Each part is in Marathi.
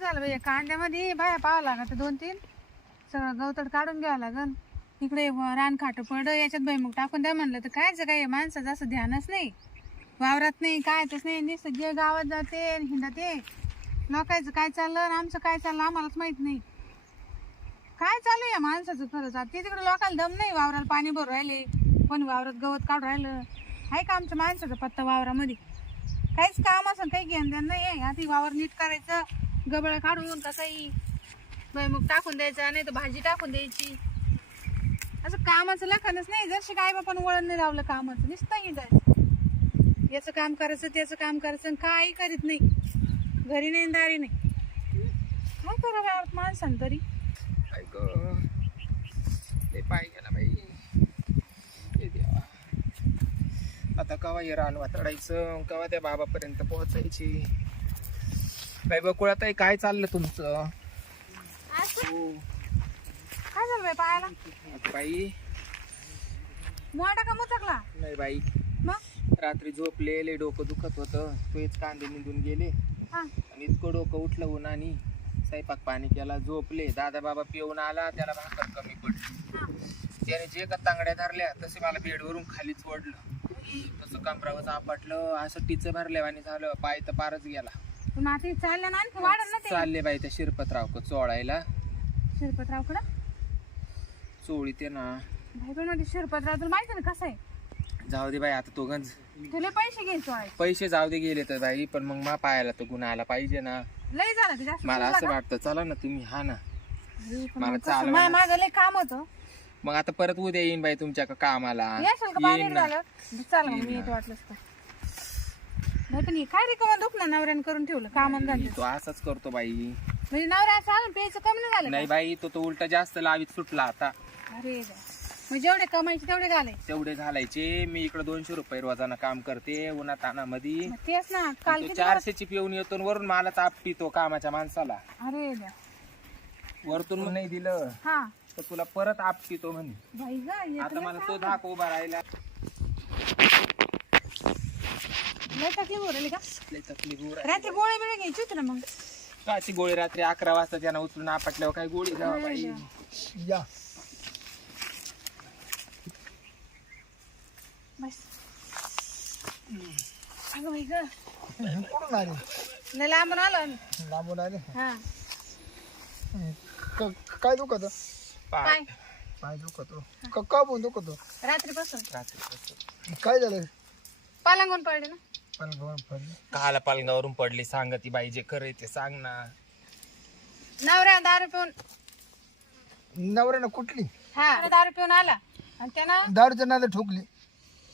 झालं बाई कांद्यामध्ये बाया पाहावं लागत दोन तीन. सगळं गवतड काढून घ्यावं लागन. इकडे रान खाट पड याच्यात भैमुख टाकून द्या म्हणलं तर कायच काय माणसाचं असं ध्यानच नाही. वावरात नाही कायच नाही नुसतं जे गावात जाते हिंडते. लोकायचं काय चाललं आणि आमचं काय चाललं आम्हालाच माहीत नाही. काय चालू आहे या माणसाचं खरंच? आता ते तिकडे लोकांना दम नाही वावराला पाणी भरू राहिले. कोणी वावरात गवत काढून राहिलं. आहे का आमच्या माणसाचा पत्ता वावरामध्ये? काहीच काम असं काही घेणं देणं नाही आहे. आधी वावर नीट करायचं. गबळ काढून कसंही मग टाकून द्यायचं नाही तर भाजी टाकून द्यायची. असं कामाचं लखनच नाही जशी काय बापान वळण नाही लावलं कामाचं नुसतं येतात याचं काम करायचं त्याचं काम करायचं आणि काही करीत नाही. घरी नाही दारी नाही. मग करा यार माणसानं तरी. पाय गेला बाई. आता कवा हे रान वातडायचं कवा त्या बाबापर्यंत पोहोचायची? बाई बकुळा ताई काय चाललं तुमचं? हो. काय झालं बाई पायाला बाई. का मुचकला नाही बाई. मग? रात्री झोपले लय डोकं दुखत होतं. तोच कांदे निघून गेले. हा. आणि इतकं डोकं उठलं उन्हानी. स्वयंपाक पाणी केला झोपले. दादा बाबा पिऊन आला त्याला भाकर कमी पडली. हा. त्याने जे का तांगड्या धरल्या तसे मला बेडवरून खालीच ओढलं तसं कमरावर आपटलं असं टिचं भरल्या आणि झालं. पाय तर पारच गेला. पण आता हे चाललं ना आणखी वाढल ना ते. चालले बाई त्या शिरपतराव चोळायला. शिरपतरावकडं? चोळी ते ना. भाई पण मध्ये शिरपतराव तुला माहिती ना कसं आहे? जाऊ दे बाई आता तो गंज. तुला पैसे घ्यायचो आहे पैसे जाऊ दे गेले तर बाई पण मग मा पायाला तर गुन्हा आला पाहिजे ना. लय झालं ते जास्त मला असं? वाटतं चला ना तुम्ही हा ना. मला माझ्या मागं लय काम होतं. मग आता परत उद्या येईन बाई तुमच्या का कामाला. येशील का? बाहेर येईन ना. झालं चल मग मी येतो वाटलंच तर. नाही पण हे काय रिकामा दुखणं नवऱ्यानं करून ठेवलं कामं झालं तो असाच करतो बाई. म्हणजे नवऱ्या असं प्यायचं कमी नाही झालं नाही बाई तो तो उलटा जास्त लावीत सुटला आता. का? अरे देवा. मग जेवढे कमायचे तेवढे घाले तेवढे घालायचे. मी इकडे दोनशे रुपये रोजानं काम करते उन्हा तानामध्ये. मग तेच ना काल तो किती चारशेची पिऊन येतो आणि वरून मला चापटी तो कामाच्या माणसाला. अरे देवा. वरतून नाही दिलं हा. तर तुला परत आपटी तो म्हणे. बाई ग आता मला तो धाक उभा राहिला. लय तकलीफ राहिली का लय तकलीफ. रात्री गोळी बिळी घ्यायची होती ना मग? काची गोळी रात्री अकरा वाजता त्यांना उचलून आपटल्यावर काय गोळी जावा बाई? या. बस. अगं बाई ग. कुठून आले? लय लांबून आलो लांबून आले? हा. क- काय दुखत? पाय. काय पाय दुखतो. क- का पण दुखतो? रात्रीपासून. रात्री काय झालं? पालांगून पडले ना. पडलं. काला पालगावरून पडली. सांग ती बाई जे खरं ते सांग ना. नवऱ्या दारू पिऊन नवऱ्यानं कुठली? हा. दारू पिऊन आला. आणि त्यानं दारूच्या नादा ठोकली.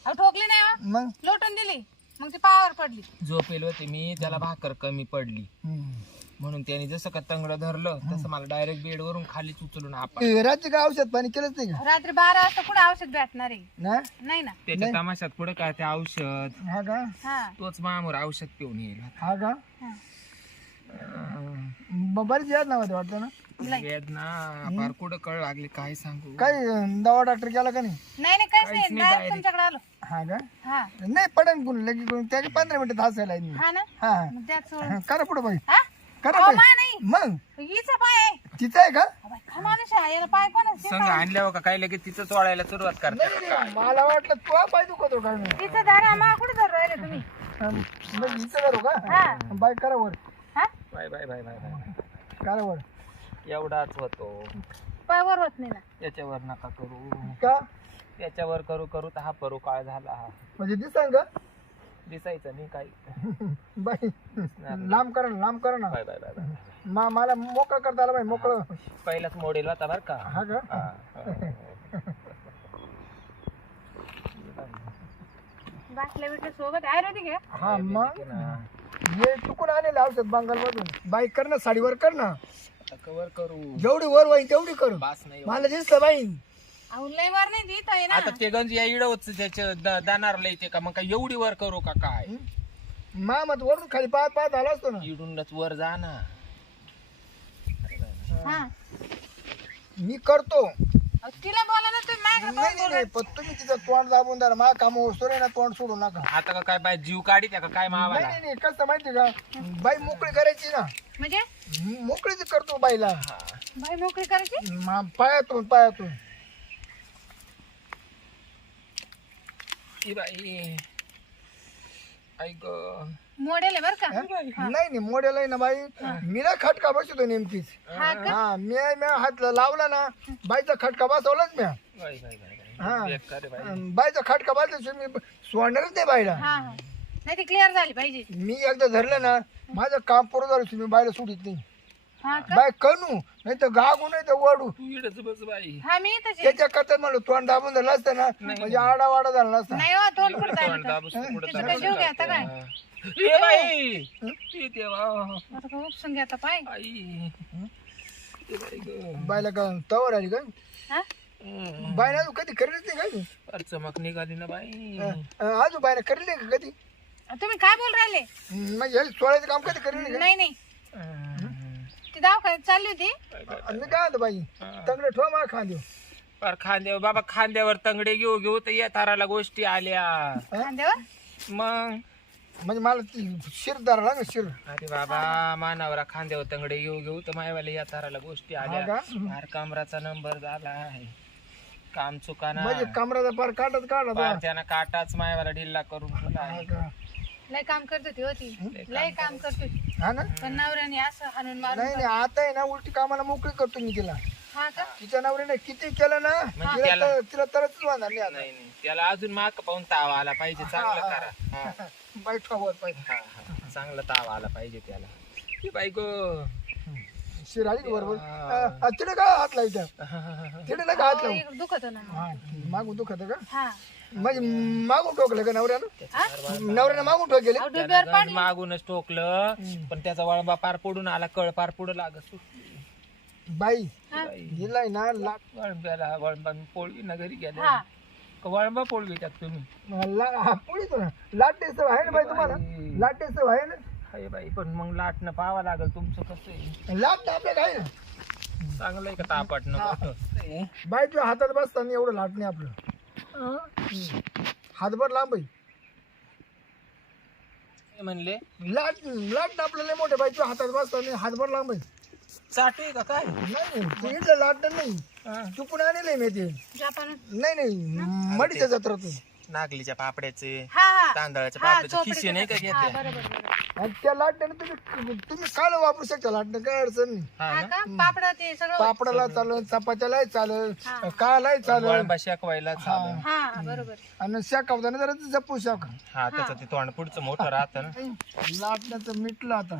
अहो, ठोकली नाही हो. मग? लोटून दिली. मग ती पायावर पडली. झोपेल होते मी त्याला भाकर कमी पडली. हम्म. म्हणून त्याने जसं का तंगड धरलं तसं मला डायरेक्ट बेडवरून खालीच उचलून आपण ए, रात्री काय औषध पाणी केलंच नाही का? रात्री बारा वाजता कुठे औषध भेटणार आहे? ना? नाही ना. त्याच्या तमाशात पुढे काय ते औषध? हा का? हा. तोच मामूर औषध पिऊन येईल. हा का? हा. ब- बरीच याद नाव वाटतं ना? वेदना फार कुठं कळ लागली काय सांगू? काय अं, दवा डॉक्टर केला का नाही? नाही नाही काहीच काहीच नाही. नाही डायरेक्ट तुमच्याकडे आलो. हा का? हा. नाही पडन कोण त्याचे पंधरा मिनिटं मी. हा ना? हा. मग त्याच सोड. करा पुढे बाई. हा? करा अहो, बाई मा नाही. मग? हिचा पाय आहे. तिचं आहे का? अहो, बाई, माणूस आहे याला पाय कोणाच संघ आणल्यावर का काय लगेच तिचं चोळायला सुरुवात करते. का मला वाटलं तो पाय दुखतो काय नाही तिचं दारा मा कुठे धरू राहिले तुम्ही? मग हिचं करू का? हा. बाय करा वर. हा? Bye bye bye bye bye. करा वर. एवढाच होतो. पाय वर होत नाही ना. याच्यावर नका करू. का? याच्यावर करू करू तर हा परू काळ झाला. म्हणजे दिसांग का? दिसायचं नाही काही. बाई लांब करा ना लांब करा ना. Bye bye bye bye. मा मला मोकळं करता आलं बाई मोकळं. पहिलाच मॉडेल होता बर का. हा का? हा, हा. बाटल्या बिटल्या सोबत आयुर्वेदिक आहे हा मग? ठीक आहे ना. ये चुकून आलेलं औषध बंगाल मधून बाई कर ना साडीवर कर ना. आता कवर करू. जेवढी वर होईल तेवढी करू. बास नाही होत. मला दिसलं बाई. अहो लय वर नाही देत आहे ना. आता ते गंज या इडवच त्याच्या द- दानारला येते का? मग काय एवढी वर करू का काय? मामत वरून खाली पाहत पाहत आला असतो ना. इडूनच वर जा ना. हा. मी करतो. अहो, तिला बोला ना तुम्ही माझ्याकडे नाही पाहून नाही बोला. नाही पण तुम्ही तिचं तोंड दाबून द्या मा काम होतो ना तोंड सोडू नका. आता का काय बाय जीव काढी त्या का काय नाही मावाला? नाही नाही कसं माहिती का? बाई मोकळी करायची ना. म्हणजे? मोकळीच करतो बाईला. बाई मोकळी करायची? मा- पायातून पायातून. ई बाई. ऐक मोडेल आहे बरं का? नाही नाही मोडेल आहे ना बाई. मी ना खटका बसतो नेमकीच. हा का? हा मी मी हात लावला ना बाईचा खटका बसवलाच म्या बाई बाई बाई हा. बाई बेकार आहे बाई. अन बाईचा खटका बसल्याशिवाय मी सोडणारच नाही बाईला. हा हा. नाही ती क्लिअर झाली पाहिजे. मी एकदा धरलं ना माझं काम पूर्ण झालं मी बाईला सोडित नाही. हा का? बाय कनू नाही तर गागू नाही तर वडू. तू इडच बस बाई. हा मी इथंच आहे. त्याच्या करता म्हणलं तोंड दाबून धरलं असतं ना म्हणजे आडा वाडा झाला नसता. नाही हो तोंड कुठं तोंड झालं दाबूस तू कुठं तिचं काय जीव घ्या काय? ए बाई. ए देवा. आता का उपसून घ्या आता पाय. आई. ए बाई गं. बायला का तवर आली का? हा. बायला अजून कधी करेलच नाही का? फार चमक निघाली ना बाई. अं, अजून बायला करेल नाही का कधी? तुम्ही काय बोल राहिले? हं, म्हणजे हे सोळाचं काम कधी करेल नाही नाही. ती दवाखान्यात चालली होती. आणि मी काय म्हणतो बाई तंगडे ठेवा मला खांदेव फार खांद्यावर बाबा खांद्यावर तंगडे घेऊ घेऊ तर या थाराला गोष्टी आल्या. खांद्यावर? मग? म्हणजे मला ती शिर धरा ना शिर. अरे बाबा मानावरा खांद्यावर तंगडे घेऊ घेऊ तर मायवाला या ताराला गोष्टी हा आल्या का? फार कामराचा नंबर झाला काम चुकाना म्हणजे कमराचा पार काढत काढत त्यानं काटाच मायवाला ढिल्ला करून ठेवला हा आहे. का? लय काम करत होती होती लय काम करत होती. हा ना? पण नवऱ्याने असं हाणून मारून नाही नाही आता आहे ना उलटी कामाला मोकळी करतो मी तिला. हा का? तिच्या नवऱ्याने किती केलं ना म्हणजे तिला त्याला- तर- तिला तरच वाहणार नाही आता. नाही नाही त्याला अजून माग पाहून ताव आला पाहिजे चांगलं करा. हा, पाहिजे हा, हा. चांगलं ताव आला पाहिजे त्याला. ती बायको शिर आली का बरोबर. अं, तिने काय हात लावायचा तिने नाही का हात लावू इकडं दुखत ना. हा मागून दुखत का? हा. म्हणजे मागून ठोकलं का नवऱ्यानं? हा? नवऱ्यानं मागून अहो, पाडली मागूनच टोकलं पण त्याचा वळंबा पार पडून आला कळ पार पुढं लागत बाई हा? हिला आहे ना ला- वळंब्याला वळंबा मी पोळी ना घरी गेले हा. वळंबा पोळी त्यात तुम्ही? ला- हा, तो ना. लाटे सव आहे ना बाई तुम्हाला? लाटे सव आहे ना? हाय बाई पण मग लाटणं पाहावं लागल तुमचं कसं आहे. लाट आपल्या काय ना? चांगलं आहे का तापटणं? मोठं बाई तुझ्या हातात बसताना एवढं लाट नाही आपलं. हातभर लांब आहे. ते म्हणले लाट लाट आपल्याला लय मोठे बाई तुझ्या हातात बसताना हातभर लांब आहे. चाटू आहे का काय? नाही ते इथलं लाट नाही. हा. चुकून आणले मी ते. जापान नाही नाही मडीच्या जत्रातून नागलीच्या पापड्याचे हा. हा तांदळाच्या हा पापड्याचे चोपडी खिसे नाही का हा बरोबर बरोबर. आणि त्या लाटण्यानं तुम्ही तुम्ही काल वापरू शकता लाटणं काय अडचण नाही. हा ना? का? पापड ते सगळं पापडाला चालेल चपात्यालाही चालेल हा. कालाही चालेल. वळंबा शेकवायला चालेल. हा बरोबर. आणि शाकावताना जरा जपू शाका. हा त्याचं ते तोंड पुढचं मोठं राहतं ना. लाटण्याचं मिटलं आता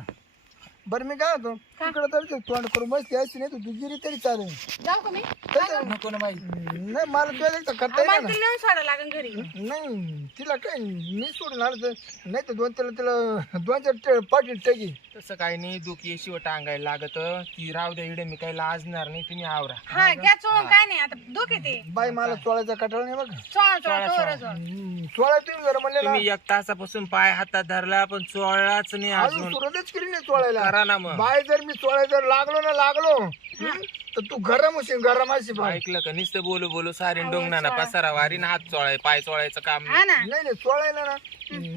बरं मी काय होतो तिकडं तर तोंड करून बसली अशी नाही तू गिरी तरी चालेल. जाऊ का मी? तसं- नको ना बाई. नाही मला तुला एकदा करता मला येईल तिला नेऊन सोडा लागेल घरी. नाही तिला काय मी सोडून आलं तर नाही तर दोन तिला तिला दोन चार पाठी टाकी तसं काही नाही दुखी शिव टांगायला लागत. ती राहू द्या इडे मी काही लाजणार नाही तुम्ही आवरा. हा घ्या चोळून काय नाही आता दुखे ते. बाई मला चोळायचा कटाळा नाही बघा चोळा चोळा चोळा चोळा. हम्म, चोळा तुम्ही जरा म्हणले ना. तुम्ही एक तासापासून पाय हातात धरला पण चोळलाच नाही अजून अजून. सुरुवातच केली नाही चोळायला. करा ना मग. बाय जर मी चोळायला जर लागलो ना लागलो. हं, तर तू गरम होशील गरम अशी ऐकलं का? नुसतं बोलू बोलू सारी डोंगना पसारा वारीन हात चोळाय पाय चोळायचं काम हा ना. नाही नाही चोळायला ना.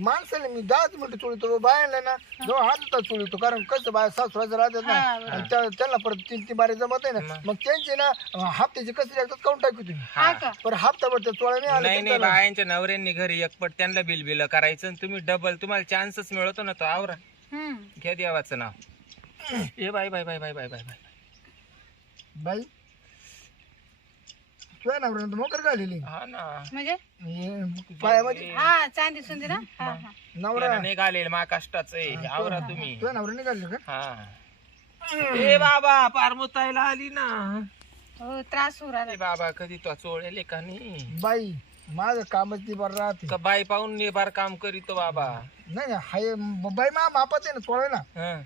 माणसाला मी दहाच मिनिटं चोळतो बायाला ना जो हात चोळतो. कारण कसं बाय सासू राहतात ना हा, बरोबर. आणि त्या- त्यांना परत तीन तीन बारे जमत आहे ना. मग? त्यांचे ना हप्त्याचे कसे लागतात काऊन टाकू तुम्ही. हा. का? पण हप्ताभर त्या चोळा नाही आला नाही त्याला- बायांच्या नवऱ्यांनी घरी एकपट त्यांना बिल बिल करायचं आणि तुम्ही डबल तुम्हाला चान्सच मिळतो ना तो आवरा. हम्म घ्या देवाचं नाव. ए bye bye bye bye bye bye bye बाई. तुझ्या नवऱ्यानं तर मोकर घालेली. हा ना. म्हणजे? हे पायामध्ये. हा चांदी सुंदी ना? हा हा. नवरा. नाही घालेल मा कष्टाचं आहे. आवरा तुम्ही. तुझ्या नवऱ्याने घालले का? हा. ए बाबा पार मुतायला आली ना. हो त्रास होऊ राहिला. ए बाबा कधी तो चोळेले का नाही? बाई माझं कामच ती बरं राहते का बाई पाहून निबार काम करीतो बाबा? नाही नाही हाय बाई मा मापात आहे ना चोळायला. हं.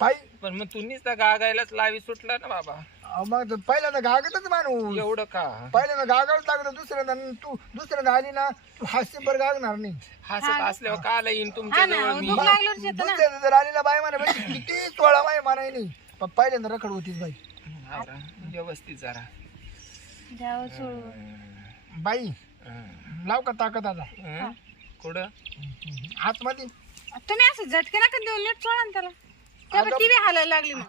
पायी पण मग तुम्हीच तर गागायलाच लावी सुटला ना बाबा. अहो, मग तर पहिल्यांदा गागतच माणूस. एवढं का? पहिल्यांदा गागावच लागलं दुसऱ्यांदा तू दुसऱ्यांदा आली ना तू हास्य बरं गागणार नाही. हसत असल्यावर काला येईन हा तुमच्या ना जवळ मी? दुख लागल्यावर येतं ना. दुसऱ्यांदा जर आली ना बाई म्हणा बाई किती चोळा माय म्हणाय नाही पण पहिल्यांदा रखड होतीच बाई. व्यवस्थित जरा. द्यावं सोडून. बाई लाव का ताकद आता? हं? कुठं? आतमध्ये. तुम्ही असं झटके नका देऊ नीट सोडा ना त्याला. टीव्ही हालायला लागली मग.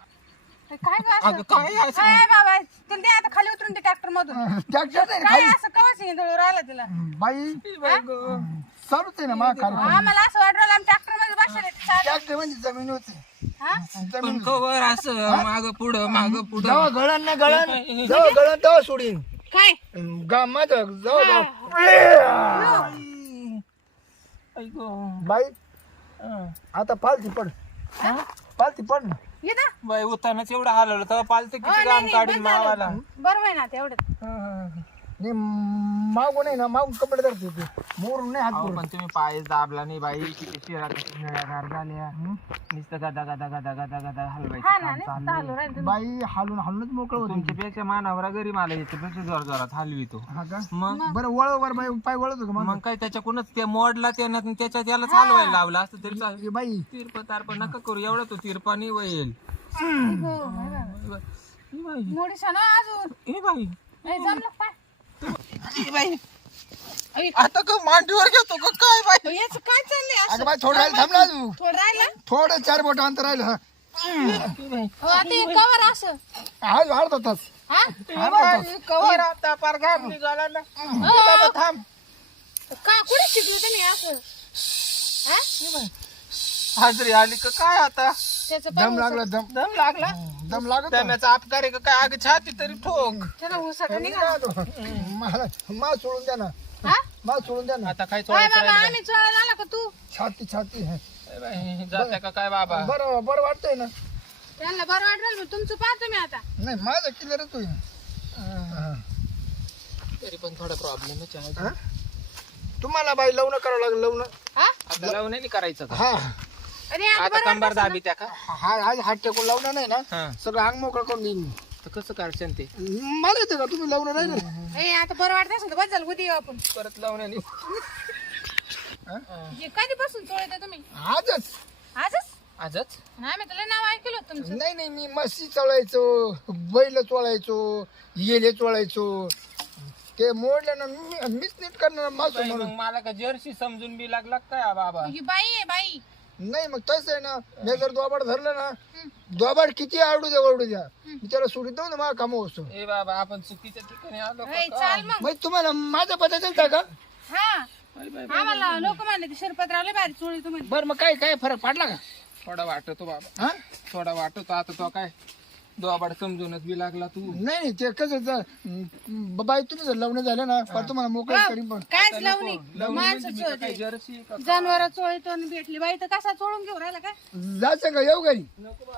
हे काय गं अगं असं काय असं? काय बाबा? तुला ते आता खाली उतरून ते ट्रॅक्टर मधून. ट्रॅक्टर नाही काय खाली. असं कवच राहिला तिला? बाई बाई गं. चालूच आहे ना मा आम्हाला असं वाटलं आम्ही ट्रॅक्टरमध्ये बसले ते चालू. ट्रॅक्टर म्हणजे जमीन होती. हा? जमीन पण कवर असं माग पुढं माग पुढं. जेव्हा गळण ना गळण जेव्हा गळण तेव्हा सोडीन. काय? गा माझं जेव्हा जाऊ आई गं. बाई. आता पालती पड. पालती पड ना इथं बाई उतानाच एवढं हलवलं तेव्हा पालतं हो, किती नाही, काम नाही, काढीन बंद झालं. मावाला बरोबर आहे ना तेवढं हं. नाही मागून आहे ना मागून कपडे धरते ते. मोरून नाही हात अहो. पण तुम्ही पायच दाबला नाही बाई किती शिरा झाल्या. नुसतं गदा गदा गदा गदा गदा हलवायचं हा ना राहील तुम्ही. बाई हालून हालूनच मोकळ होती. तुमच्यापेक्षा मानावरा घरी मला याच्यापेक्षा जोर जोरात हलवितो. हा का? मग? बरं वळवर बाई पाय वळत होतो मग? काय त्याच्याकडूनच ते मोडला त्यानं त्याच्या त्याला चालवायला लावला असतं तरी चाल- मग बाई. तिरप तारप नका करू एवढा तो तिरपा नाही हो, हे बाई. मोडीशा ना अजून? बाई. ए, जमलं पाय? बाई. आता का मांडीवर घेतो का काय बाई? याच काय चाललंय असं? अगं बाई थोडं राहिलं थांब ना अजून. थोडं राहिलं? थोडं चार बोट अंतर राहिलं हा. हो आता हे कवर असं. आज अर्धा तास. हा? बाई, कवर आता पार घाम निघाला ना. ए बाबा थांब. का कुठे शिकलो तुम्ही असं? हा? हाजरी आली का काय आता? त्याचं दम लागला दम. दम लागला? दम लागत. दम्याचा अपकार आहे का? काय अगं छाती तरी ठोक. त्याला उसट निघा मला मा सोडून द्या ना. हा? मा सोडून द्या ना. आता काय काय बाबा आम्ही चोळायला आला का तू? छाती छाती हा. बाई, जाते का काय बाबा? बरं बरं वाटतंय ना. त्यांना बरं वाटेल मग तुमचं पाहा तुम्ही आता. नाही माझं होईल हा. तरी पण थोडा प्रॉब्लेमच आहे? तुम्हाला बाई लवणं करावं लागेल लवणं हा? आता लावून नाही करायचं का? हा. अरे आता आता बरं कंबर दाबी त्या का? हा आज हात टेकून लावणं नाही ना? सगळं अंग मोकळं करून देईन. मी. तर कसं ते? मला येतं का? तुम्ही लावणं नाही ना? ए आता बरं वाटत असेल तर बस झालं उद्या येऊ आपण. परत लावण्याने हे? कधीपासून चोळत तुम्ही? आजच. आजच? आजच? नाही मी तुला नाव ऐकलं होतं तुमचं. नाही नाही मी मस्ती चोळायचो बैल चोळायचो येले चोळायचो. ते मोडलं ना मी- मीच नीट करणार मासू म्हणून मग मला का जर्सी समजून बी लागला काय हा बाबा? ही बाई आहे बाई. नाही मग तसं आहे ना. मी जर दोबाड धरलं ना दोबाड किती आवडू द्या आवडू द्या. मी त्याला सोडित जाऊ ना माझा काम असतो ए बाबा आपण चुकीच्या ठिकाणी आलो का? ए, काय? चाल मग. मग तुम्हाला माझा पत्ता दिलता का? हा. बाई, बाई, आम्हाला लोक म्हणले ते शिरपतरावले भारी चोळी तुम्ही बरं मग काय काय फरक पडला का? थोडा वाटतो बाबा. हा? थोडा वाटतो आता तो काय? दोबाड समजूनच बी लागला तू. नाही नाही ते कसं जा- म, बाई तुम्ही जर लग्न झालं ना पण तुम्हाला मोकळं करीन पण. कायच लावणी माणसं काय चोळते जर्सी का? जनावर चोळतो आणि भेटली. बाई तर कसा चोळून घेऊ राहिला काय? जायचं का येऊ घरी? नको बाबा.